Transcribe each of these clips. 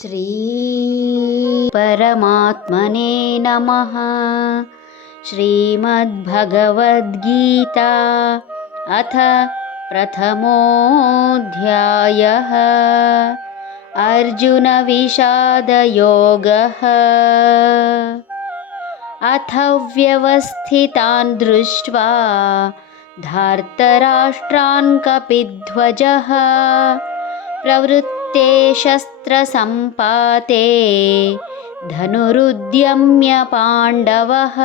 ಶ್ರೀ ಪರಮಾತ್ಮನೇ ನಮಃ. ಶ್ರೀಮದ್ಭಗವದ್ಗೀತಾ ಅಥ ಪ್ರಥಮೋऽಧ್ಯಾಯಃ. ಅರ್ಜುನ ವಿಷಾದಯೋಗಃ. ಅಥ ವ್ಯವಸ್ಥಿತಾನ್ ದೃಷ್ಟ್ವಾ ಧಾರ್ತರಾಷ್ಟ್ರಾನ್ ಕಪಿಧ್ವಜಃ ಪ್ರವೃತ್ತೆ ಶಸ್ತ್ರಸಂಪಾತೆ ಧನುರುದ್ಯಮ್ಯ ಪಾಂಡವಃ.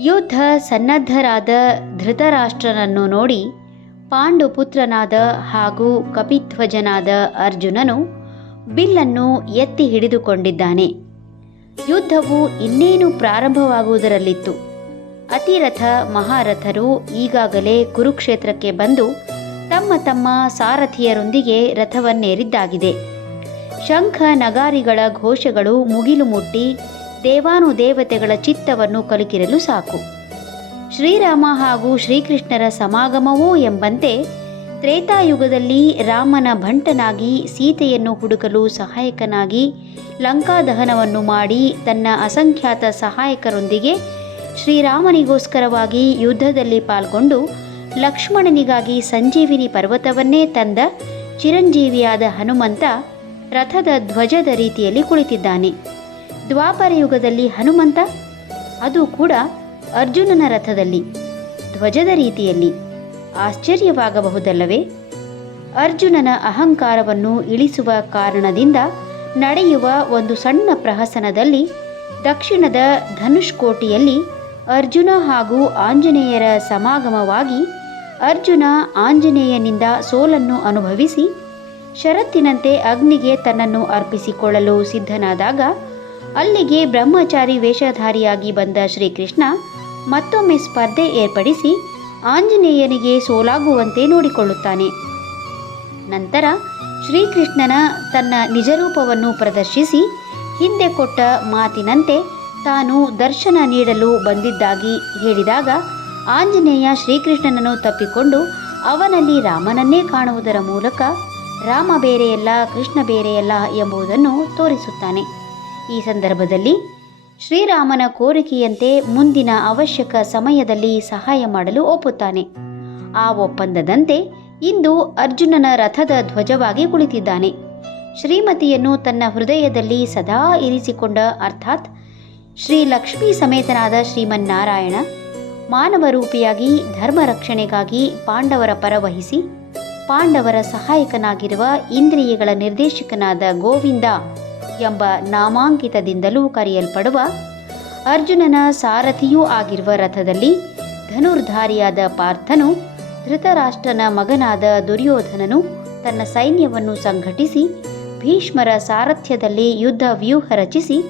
ಯುದ್ಧ ಸನ್ನದ್ಧರಾದ ಧೃತರಾಷ್ಟ್ರನನ್ನು ನೋಡಿ ಪಾಂಡುಪುತ್ರನಾದ ಹಾಗೂ ಕಪಿಧ್ವಜನಾದ ಅರ್ಜುನನು ಬಿಲ್ಲನ್ನು ಎತ್ತಿ ಹಿಡಿದುಕೊಂಡಿದ್ದಾನೆ. ಯುದ್ಧವು ಇನ್ನೇನು ಪ್ರಾರಂಭವಾಗುವುದರಲ್ಲಿತ್ತು. ಅತಿರಥ ಮಹಾರಥರು ಈಗಾಗಲೇ ಕುರುಕ್ಷೇತ್ರಕ್ಕೆ ಬಂದು ತಮ್ಮ ತಮ್ಮ ಸಾರಥಿಯರೊಂದಿಗೆ ರಥವನ್ನೇರಿದ್ದಾಗಿದೆ. ಶಂಖ ನಗಾರಿಗಳ ಘೋಷಗಳು ಮುಗಿಲು ಮುಟ್ಟಿ ದೇವಾನುದೇವತೆಗಳ ಚಿತ್ತವನ್ನು ಕಲಕಿರಲು ಸಾಕು. ಶ್ರೀರಾಮ ಹಾಗೂ ಶ್ರೀಕೃಷ್ಣರ ಸಮಾಗಮವೋ ಎಂಬಂತೆ ತ್ರೇತಾಯುಗದಲ್ಲಿ ರಾಮನ ಭಂಟನಾಗಿ ಸೀತೆಯನ್ನು ಹುಡುಕಲು ಸಹಾಯಕನಾಗಿ ಲಂಕಾದಹನವನ್ನು ಮಾಡಿ ತನ್ನ ಅಸಂಖ್ಯಾತ ಸಹಾಯಕರೊಂದಿಗೆ ಶ್ರೀರಾಮನಿಗೋಸ್ಕರವಾಗಿ ಯುದ್ಧದಲ್ಲಿ ಪಾಲ್ಗೊಂಡು ಲಕ್ಷ್ಮಣನಿಗಾಗಿ ಸಂಜೀವಿನಿ ಪರ್ವತವನ್ನೇ ತಂದ ಚಿರಂಜೀವಿಯಾದ ಹನುಮಂತ ರಥದ ಧ್ವಜದ ರೀತಿಯಲ್ಲಿ ಕುಳಿತಿದ್ದಾನೆ. ದ್ವಾಪರ ಯುಗದಲ್ಲಿ ಹನುಮಂತ, ಅದು ಕೂಡ ಅರ್ಜುನನ ರಥದಲ್ಲಿ ಧ್ವಜದ ರೀತಿಯಲ್ಲಿ. ಆಶ್ಚರ್ಯವಾಗಬಹುದಲ್ಲವೇ? ಅರ್ಜುನನ ಅಹಂಕಾರವನ್ನು ಇಳಿಸುವ ಕಾರಣದಿಂದ ನಡೆಯುವ ಒಂದು ಸಣ್ಣ ಪ್ರಹಸನದಲ್ಲಿ ದಕ್ಷಿಣದ ಧನುಷ್ಕೋಟಿಯಲ್ಲಿ ಅರ್ಜುನ ಹಾಗೂ ಆಂಜನೇಯರ ಸಮಾಗಮವಾಗಿ ಅರ್ಜುನ ಆಂಜನೇಯನಿಂದ ಸೋಲನ್ನು ಅನುಭವಿಸಿ ಷರತ್ತಿನಂತೆ ಅಗ್ನಿಗೆ ತನ್ನನ್ನು ಅರ್ಪಿಸಿಕೊಳ್ಳಲು ಸಿದ್ಧನಾದಾಗ ಅಲ್ಲಿಗೆ ಬ್ರಹ್ಮಚಾರಿ ವೇಷಧಾರಿಯಾಗಿ ಬಂದ ಶ್ರೀಕೃಷ್ಣ ಮತ್ತೊಮ್ಮೆ ಸ್ಪರ್ಧೆ ಏರ್ಪಡಿಸಿ ಆಂಜನೇಯನಿಗೆ ಸೋಲಾಗುವಂತೆ ನೋಡಿಕೊಳ್ಳುತ್ತಾನೆ. ನಂತರ ಶ್ರೀಕೃಷ್ಣನ ತನ್ನ ನಿಜರೂಪವನ್ನು ಪ್ರದರ್ಶಿಸಿ ಹಿಂದೆ ಕೊಟ್ಟ ಮಾತಿನಂತೆ ತಾನು ದರ್ಶನ ನೀಡಲು ಬಂದಿದ್ದಾಗಿ ಹೇಳಿದಾಗ ಆಂಜನೇಯ ಶ್ರೀಕೃಷ್ಣನನ್ನು ತಪ್ಪಿಕೊಂಡು ಅವನಲ್ಲಿ ರಾಮನನ್ನೇ ಕಾಣುವುದರ ಮೂಲಕ ರಾಮ ಬೇರೆಯಲ್ಲ, ಕೃಷ್ಣ ಬೇರೆಯಲ್ಲ ಎಂಬುದನ್ನು ತೋರಿಸುತ್ತಾನೆ. ಈ ಸಂದರ್ಭದಲ್ಲಿ ಶ್ರೀರಾಮನ ಕೋರಿಕೆಯಂತೆ ಮುಂದಿನ ಅವಶ್ಯಕ ಸಮಯದಲ್ಲಿ ಸಹಾಯ ಮಾಡಲು ಒಪ್ಪುತ್ತಾನೆ. ಆ ಒಪ್ಪಂದದಂತೆ ಇಂದು ಅರ್ಜುನನ ರಥದ ಧ್ವಜವಾಗಿ ಕುಳಿತಿದ್ದಾನೆ. ಶ್ರೀಮತಿಯನ್ನು ತನ್ನ ಹೃದಯದಲ್ಲಿ ಸದಾ ಇರಿಸಿಕೊಂಡ ಅರ್ಥಾತ್ ಶ್ರೀ ಲಕ್ಷ್ಮೀ ಸಮೇತನಾದ ಶ್ರೀಮನ್ನಾರಾಯಣ ಮಾನವ ರೂಪಿಯಾಗಿ ಧರ್ಮ ರಕ್ಷಣೆಗಾಗಿ ಪಾಂಡವರ ಪರವಹಿಸಿ ಪಾಂಡವರ ಸಹಾಯಕನಾಗಿರುವ ಇಂದ್ರಿಯಗಳ ನಿರ್ದೇಶಕನಾದ ಗೋವಿಂದ ಎಂಬ ನಾಮಾಂಕಿತದಿಂದಲೂ ಕರೆಯಲ್ಪಡುವ ಅರ್ಜುನನ ಸಾರಥಿಯೂ ಆಗಿರುವ ರಥದಲ್ಲಿ ಧನುರ್ಧಾರಿಯಾದ ಪಾರ್ಥನು ಧೃತರಾಷ್ಟ್ರನ ಮಗನಾದ ದುರ್ಯೋಧನನು ತನ್ನ ಸೈನ್ಯವನ್ನು ಸಂಘಟಿಸಿ ಭೀಷ್ಮರ ಸಾರಥ್ಯದಲ್ಲಿ ಯುದ್ಧ ವ್ಯೂಹ ರಚಿಸಿ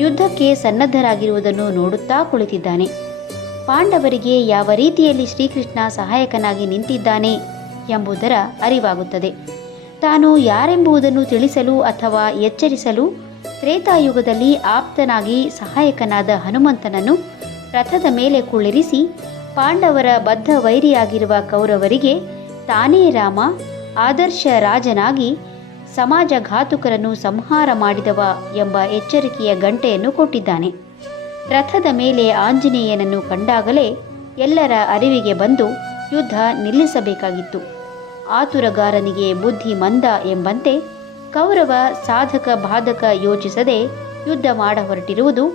ಯುದ್ಧಕ್ಕೆ ಸನ್ನದ್ಧರಾಗಿರುವುದನ್ನು ನೋಡುತ್ತಾ ಕುಳಿತಿದ್ದಾನೆ. ಪಾಂಡವರಿಗೆ ಯಾವ ರೀತಿಯಲ್ಲಿ ಶ್ರೀಕೃಷ್ಣ ಸಹಾಯಕನಾಗಿ ನಿಂತಿದ್ದಾನೆ ಎಂಬುದರ ಅರಿವಾಗುತ್ತದೆ. ತಾನು ಯಾರೆಂಬುದನ್ನು ತಿಳಿಸಲು ಅಥವಾ ಎಚ್ಚರಿಸಲು ತ್ರೇತಾಯುಗದಲ್ಲಿ ಆಪ್ತನಾಗಿ ಸಹಾಯಕನಾದ ಹನುಮಂತನನ್ನು ರಥದ ಮೇಲೆ ಕುಳ್ಳಿರಿಸಿ ಪಾಂಡವರ ಬದ್ಧ ವೈರಿಯಾಗಿರುವ ಕೌರವರಿಗೆ ತಾನೇ ರಾಮ ಆದರ್ಶ ರಾಜನಾಗಿ ಸಮಾಜಘಾತುಕರನ್ನು ಸಂಹಾರ ಮಾಡಿದವ ಎಂಬ ಎಚ್ಚರಿಕೆಯ ಗಂಟೆಯನ್ನು ಕೊಟ್ಟಿದ್ದಾನೆ. ರಥದ ಮೇಲೆ ಆಂಜನೇಯನನ್ನು ಕಂಡಾಗಲೇ ಎಲ್ಲರ ಅರಿವಿಗೆ ಬಂದು ಯುದ್ಧ ನಿಲ್ಲಿಸಬೇಕಾಗಿತ್ತು. ಆತುರಗಾರನಿಗೆ ಬುದ್ಧಿ ಮಂದ ಎಂಬಂತೆ ಕೌರವ ಸಾಧಕ ಬಾಧಕ ಯೋಚಿಸದೆ ಯುದ್ಧ ಮಾಡ ಹೊರಟಿರುವುದು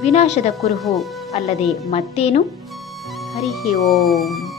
ವಿನಾಶದ ಕುರುಹು ಅಲ್ಲದೆ ಮತ್ತೇನು? ಹರಿ ಓಂ.